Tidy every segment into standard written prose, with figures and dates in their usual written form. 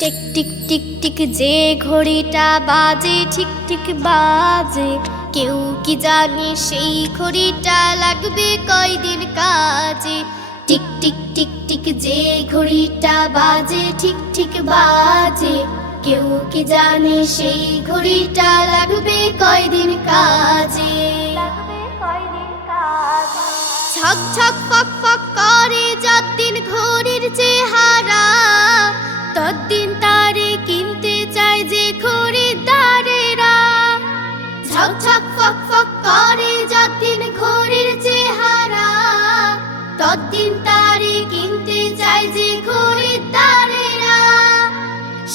Tick tick tick tick যে ঘড়িটা বাজে ঠিক ঠিক বাজে, কেউ কি জানে সেই ঘড়িটা লাগবে কয়দিন কাজে। টিক টিক টিক টিক যে ঘড়িটা বাজে ঠিক ঠিক বাজে, কেউ কি জানে সেই ঘড়িটা লাগবে কয়দিন কাজে। ঝক ঝক ফক ফক করে যতদিন ঘড়ির চেহারা, ততদিন তারে কিনতে চায় যে খরিদ্দারেরা। ঝক ঝক ফক ফক করে যতদিন ঘড়ির চেহারা, ততদিন তারে কিনতে চায় যে খরিদ্দারেরা।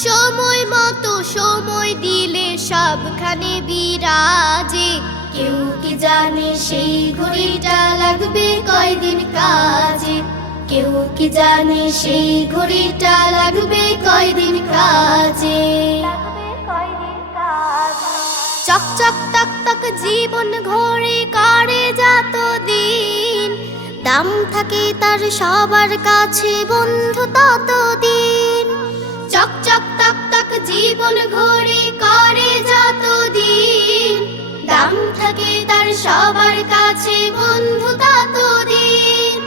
সময় মতো সময় দিলে সবখানে বিরাজে, কেউ কি জানে সেই ঘড়িটা লাগবে কয়দিন কাজে। কেউ কি জানে সেই ঘড়িটা লাগবে কয়দিন কাজে। চক চক তক তক জীবন ঘড়ি কারে যতদিন, দাম থাকে তার সবার কাছে বন্ধু ততদিন। চক চক তক তক জীবন ঘড়ি করে যতদিন, দাম থাকে তার সবার কাছে বন্ধু ততদিন।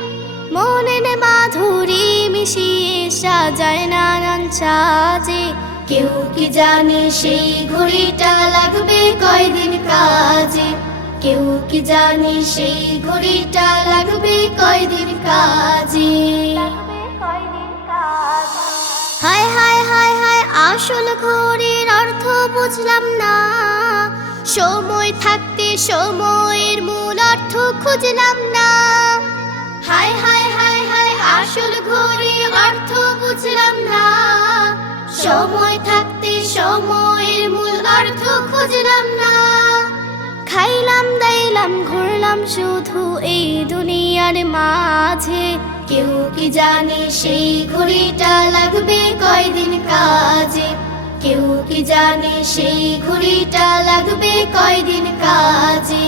মনের মাধুরী মিশিয়ে সাজায় নানান সাজে, কেউ কি জানে সেই ঘড়িটা লাগবে কয়দিন কাজে। কেউ কি জানে সেই ঘড়িটা লাগবে কয়দিন কাজে। হায় হায় হায় হায় আসল ঘড়ির অর্থ বুঝলাম না, সময় থাকতে সময়ের মূল অর্থ খুঁজলাম না। হায় হায় হায় হায় আসল ঘড়ির অর্থ বুঝলাম না, সময় থাকতে সময়ের মূল অর্থ খুঁজলাম না। খাইলাম দাইলাম ঘুরলাম শুধু এই দুনিয়ার মাঝে, কেউ কি জানে সেই ঘড়িটা লাগবে কয়দিন কাজে। কেউ কি জানে সেই ঘড়িটা লাগবে কয়দিন কাজে।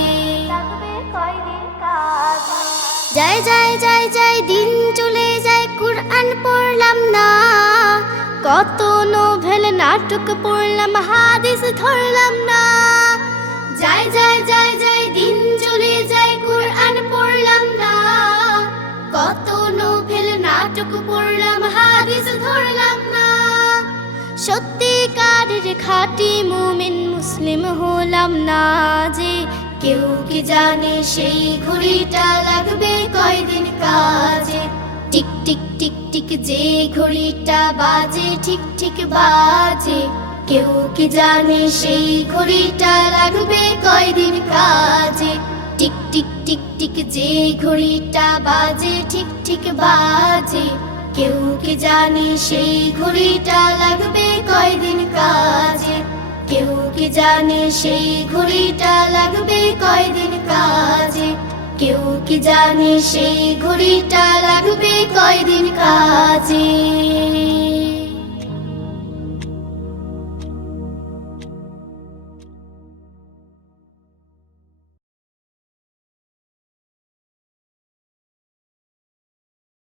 যায় যায় যায় যায় দিন চলে যায়, কুরআন পড়লাম না। কত নোভেল নাটক পড়লাম, হাদিস ধরলাম না। যায় যায় যায় যায় দিন চলে যায়, কুরআন পড়লাম না। কত নোভেল নাটক পড়লাম, হাদিস ধরলাম না। সত্যিকারের খাঁটি মুমিন মুসলিম হলাম না যে, কেউ কি জানে সেই ঘড়িটা লাগবে কয়দিন কাজে। টিক টিক টিক টিক যে ঘড়িটা বাজে ঠিক ঠিক বাজে, কেউ কি জানে সেই ঘড়িটা লাগবে কয়দিন কাজে। টিক টিক টিক টিক যে ঘড়িটা বাজে ঠিক ঠিক বাজে, কেউ কি জানে সেই ঘড়িটা লাগবে কয়দিন কাজে। কেউ কি জানে সেই ঘড়িটা লাগবে কয়দিন কাজে। কেউ কি জানে সেই ঘড়িটা লাগবে কয়দিন কাজে।